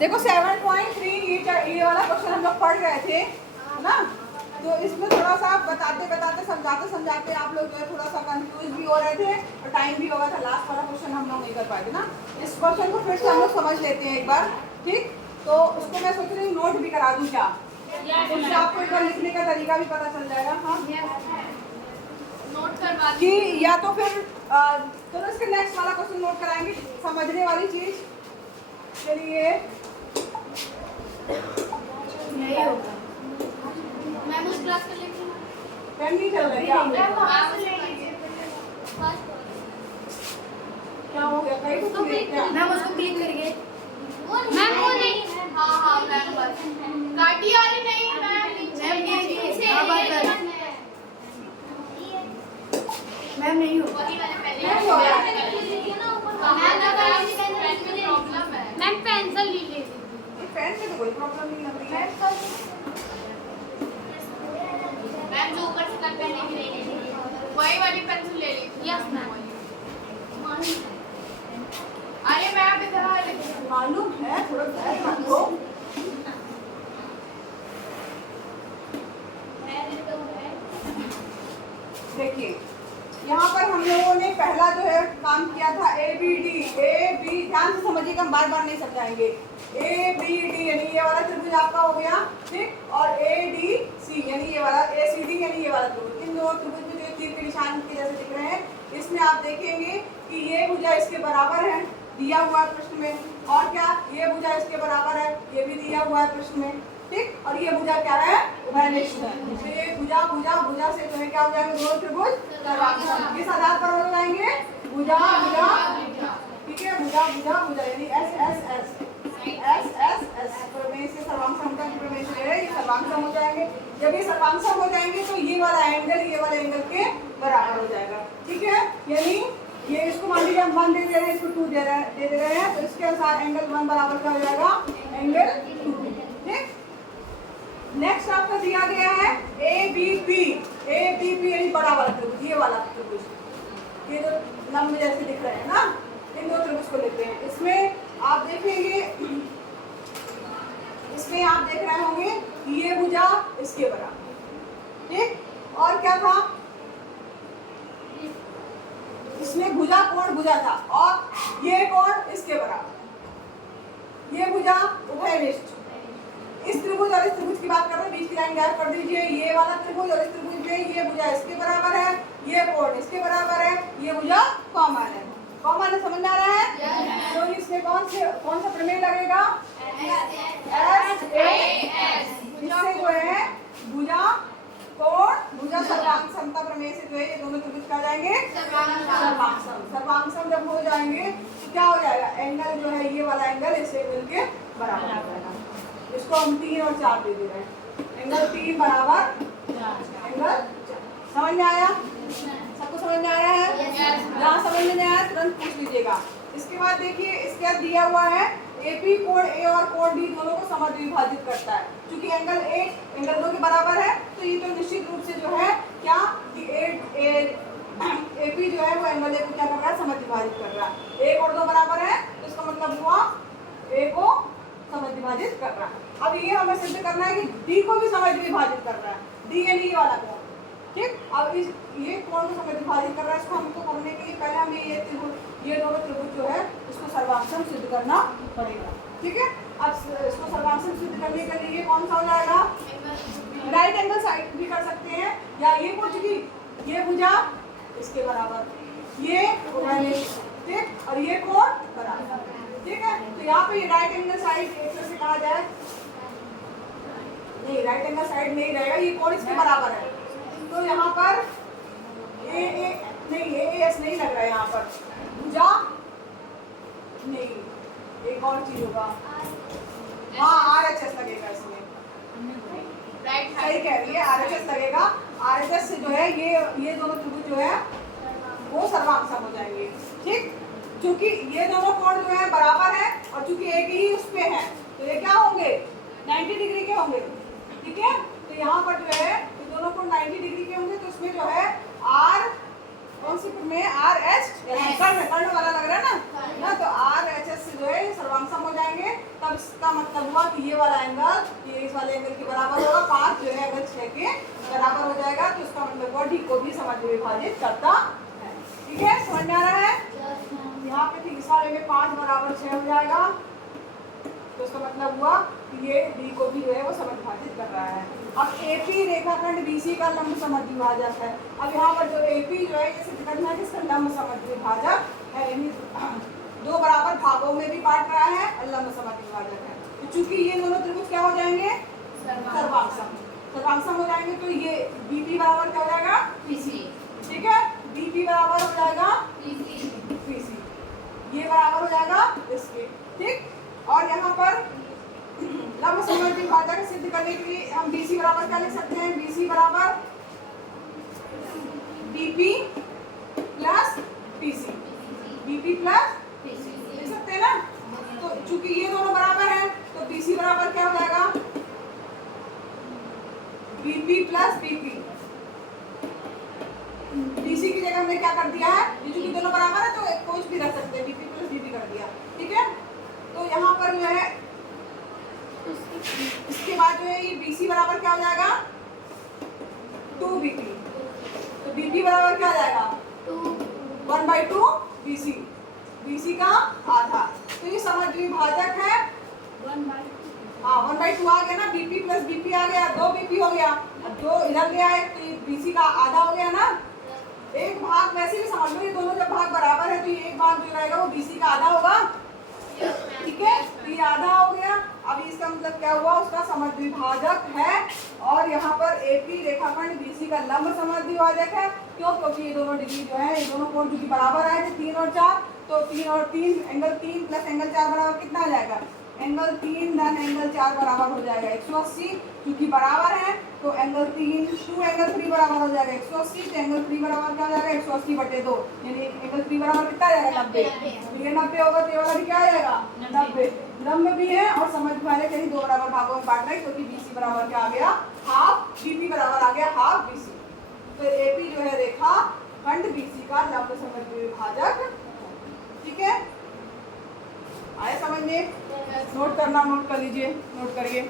देखो 7.3 ये वाला क्वेश्चन हम लोग पढ़ रहे थे ना, तो इसमें थोड़ा सा बताते बताते समझाते समझाते आप लोग जो है थोड़ा सा कंफ्यूज भी हो रहे थे और टाइम भी हो गया था। लास्ट वाला क्वेश्चन हम लोग नहीं कर पाए थे ना। इस क्वेश्चन को फिर से हम लोग समझ लेते हैं एक बार, ठीक। तो उसको मैं सोच रही हूँ नोट भी करा दूँ क्या, उससे आपको एक बार लिखने का तरीका भी पता चल जाएगा। हाँ नोट करवा कि या तो फिर चलो इसके नेक्स्ट वाला क्वेश्चन नोट कराएंगे, समझने वाली चीज। चलिए नहीं होगा। मैम उस क्लास का लेके पेन नहीं चल रहा क्या? क्या हो गया? कहीं तो क्या? मैम उसको क्लिक करिए। मैम वो नहीं। हाँ हाँ मैम बस काटी आ रही नहीं मैम मैम नहीं होगा। नहीं हो रहा है। मैम पेंसिल ले लीजिए। पेन से तो कोई प्रॉब्लम नहीं लग रही है। मैम जो ऊपर से कट करने की नहीं वही वाली पेंसिल ले लीजिए। Yes ma'am. अरे मैम इधर मालूम है, थोड़ा धैर्य रखो। देखिए यहाँ पर हम लोगों ने पहला जो है काम किया था ABD, AB ध्यान से समझिएगा, हम बार बार नहीं समझाएंगे। ABD यानी ये वाला त्रिभुज आपका हो गया, ठीक। और ADC यानी ये वाला ACD यानी ये वाला त्रिभुज। इन दोनों त्रिभुज में जो तीर के निशान के जैसे दिख रहे हैं, इसमें आप देखेंगे कि ये भुजा इसके बराबर है, दिया हुआ है प्रश्न में। और क्या, ये भुजा इसके बराबर है, ये भी दिया हुआ है प्रश्न में, ठीक। और ये भुजा क्या है? उभयनिष्ठ है। तो ये भुजा भुजा भुजा से जो है क्या हो जाएंगे? दोनों त्रिभुज सर्वांग। किस आधार पर हो जाएंगे? भुजा भुजा, ठीक है। भुजा भुजा भुजा यानी S प्रमेय से सर्वांग समता की प्रमेय से है ये सर्वांग सम हो जाएंगे। जब ये सर्वांग सम हो जाएंगे तो ये वाला एंगल ये वाले एंगल के बराबर हो जाएगा, ठीक है। यानी ये इसको मान लीजिए हम 1 दे रहे हैं, इसको 2 दे रहे हैं, तो इसके अनुसार एंगल 1 बराबर का हो जाएगा एंगल 2, ठीक। नेक्स्ट आपका दिया गया है ABP यानी बड़ा वाला त्रिभुज, ये वाला त्रिभुज, ये जो लंबे जैसे दिख रहे हैं ना, इन दो त्रिभुज को लेते हैं। इसमें आप देखेंगे, इसमें आप देख रहे होंगे कि ये भुजा इसके बराबर, ठीक। और क्या था? इसमें भुजा कोण भुजा था और ये कोण इसके बराबर, ये भुजा उभयनिष्ठ। इस त्रिभुज और इस त्रिभुज की बात कर रहे हैं, बीच की लाइन गायब कर दीजिए। ये वाला त्रिभुज और इस त्रिभुज में ये भुजा इसके बराबर है, ये कोण इसके बराबर है, ये भुजा कॉमन है। कॉमन है, समझ में आ रहा है? तो इसमें कौन सा प्रमेय लगेगा? SAS। इससे जो है भुजा कोण भुजा सर्वांग समता प्रमेय से जो है ये दोनों त्रिभुज क्या जाएंगे? सर्वांग सम। सर्वांग सम जब हो जाएंगे तो क्या हो जाएगा? एंगल जो है ये वाला एंगल इस एंगल के बराबर हो जाएगा। इसको हम 3 और 4 दे रहे हैं। एंगल 3 बराबर एंगल 4। समझ में आया? सबको समझ में आया है? जहाँ समझ में नहीं आया तुरंत पूछ लीजिएगा। इसके बाद देखिए इसके बाद दिया हुआ है AP कोण A और कोण D दोनों को समद्वि विभाजित करता है। क्योंकि एंगल 1 एंगल 2 के बराबर है तो ये तो निश्चित रूप से जो है क्या कि AP जो है वो एंगल A को क्या कर रहा है? समद्वि विभाजित कर रहा है। 1 और 2 बराबर है तो इसका मतलब हुआ A को समद्वि विभाजित कर रहा है। अब ये हमें सिद्ध करना है कि D को भी समद्वि विभाजित कर रहा है, D यानी ये वाला कोण, ठीक। अब ये कोण को समद्वि विभाजित कर रहा है, इसको हमको करने के लिए पहले हमें ये दोनों त्रिभुज जो है इसको सर्वांग सिद्ध करना पड़ेगा, ठीक है। अब इसको सर्वांग सिद्ध करने के लिए कौन सा हो जाएगा? राइट एंगल साइड भी कर सकते हैं, या ये कुछ भी, ये भुजा इसके बराबर, ये उभयनिष्ठ, ठीक। और ये कोण बराबर, ठीक है। तो यहाँ पे ये राइट एंगल साइड एक तरह से कहा जाए, नहीं राइट एंगल साइड नहीं रहेगा, ये कोण इसके बराबर है। तो यहाँ पर AS नहीं लग रहा है, यहाँ पर भुजा नहीं, एक और चीज होगा, हाँ RHS लगेगा इसमें, सही कह रही है, RHS लगेगा। RHS से जो है ये दोनों त्रिभुज जो है वो सर्वांग सम हो जाएंगे, ठीक। क्योंकि ये दोनों कोण जो है बराबर है और चूंकि एक ही उस पे है तो ये क्या होंगे? 90 डिग्री के होंगे, ठीक है। तो यहाँ पर जो है ये दोनों कोण 90 डिग्री के होंगे, तो उसमें जो है R कौन सी में RH कर्ण वाला लग रहा है ना, तो RHS से जो है सर्वांग सम हो जाएंगे। तब तब इसका मतलब हुआ कि ये वाला एंगल ये इस वाले एंगल के बराबर होगा, 5 जो है एंगल 6 के बराबर हो जाएगा। तो इसका मतलब हुआ डी को भी समद्वि विभाजित करता है। ठीक है, समझ में आ रहा है? यहाँ पे ठीक इस वाले में 5 बराबर 6 हो जाएगा। तो इसका मतलब हुआ कि ये डी को भी जो है वो समद्विभाजित कर रहा है। अब एपी रेखाखंड बीसी का लंब समद्विभाजक है। अब यहाँ पर जो एपी जो है ये सिद्ध करना है कि इसका लंब समद्विभाजक है, यानी दो बराबर भागों में भी बांट रहा है और लंब समद्विभाजक है। तो चूंकि ये दोनों त्रिभुज क्या हो जाएंगे, सर्वांगसम हो जाएंगे। तो ये बीपी बराबर क्या हो जाएगा, पीसी। ठीक है, बीपी बराबर हो जाएगा पीसी, ये बराबर हो जाएगा इसके। ठीक, और यहाँ पर लंब समद्विभाजक सिद्ध करने के लिए हम बीसी बराबर क्या लिख सकते हैं, बीसी बराबर BP plus PC, BP plus लिख सकते हैं ना। तो चूंकि ये दोनों बराबर हैं तो बीसी बराबर क्या हो जाएगा, बीपी प्लस बीपी। बीसी की जगह हमने क्या कर दिया है, ये चूंकि दोनों बराबर है तो कुछ भी रख सकते हैं, बीपी प्लस बीपी कर दिया। ठीक है, तो यहाँ पर जो है इसके बाद जो है ये बीसी बराबर क्या हो जाएगा, 2 बीपी। तो बीपी बराबर क्या हो जाएगा, 1/2 बीसी, बीसी का आधा। तो ये समद्विभाजक है, 1/2 आ गया ना, बीपी प्लस बीपी आ गया, 2 बीपी हो गया। अब 2 इधर गया है तो ये बीसी का आधा हो गया ना। एक भाग वैसे भी समझ लो, ये दोनों जब भाग बराबर है तो ये एक भाग जो रहेगा वो बीसी का आधा होगा। ठीक है, तो ये आधा हो गया। अब इसका मतलब क्या हुआ, उसका समद्विभाजक है। और यहाँ पर एपी रेखाखंड बीसी का लंब समद्विभाजक है। क्यों, क्योंकि ये दोनों डिग्री जो है, ये दोनों कोण जो कि बराबर आए थे 3 और 4, तो 3 और 3 एंगल 3 प्लस एंगल 4 बराबर कितना आ जाएगा, एंगल 3 धन एंगल 4 बराबर हो जाएगा 180। क्योंकि बराबर है तो एंगल 3 2 एंगल 3 बराबर हो जाएगा 180। तो एंगल 3 बराबर क्या हो जाएगा, 180/2, यानी एंगल 3 बराबर कितना आ जाएगा, 90। ये 90 होगा तो ये वाला भी क्या आ जाएगा, 90। लंब भी है और समद्विभाजक यानी 2 बराबर भागों में बांट रहे हैं, क्योंकि बीसी बराबर क्या आ गया, हाफ, बीपी बराबर आ गया हाफ बीसी। तो एपी जो है रेखा खंड बीसी का लंब समद्विभाजक। ठीक है, आया समझ में? नोट करना, नोट कर लीजिए, नोट करिए।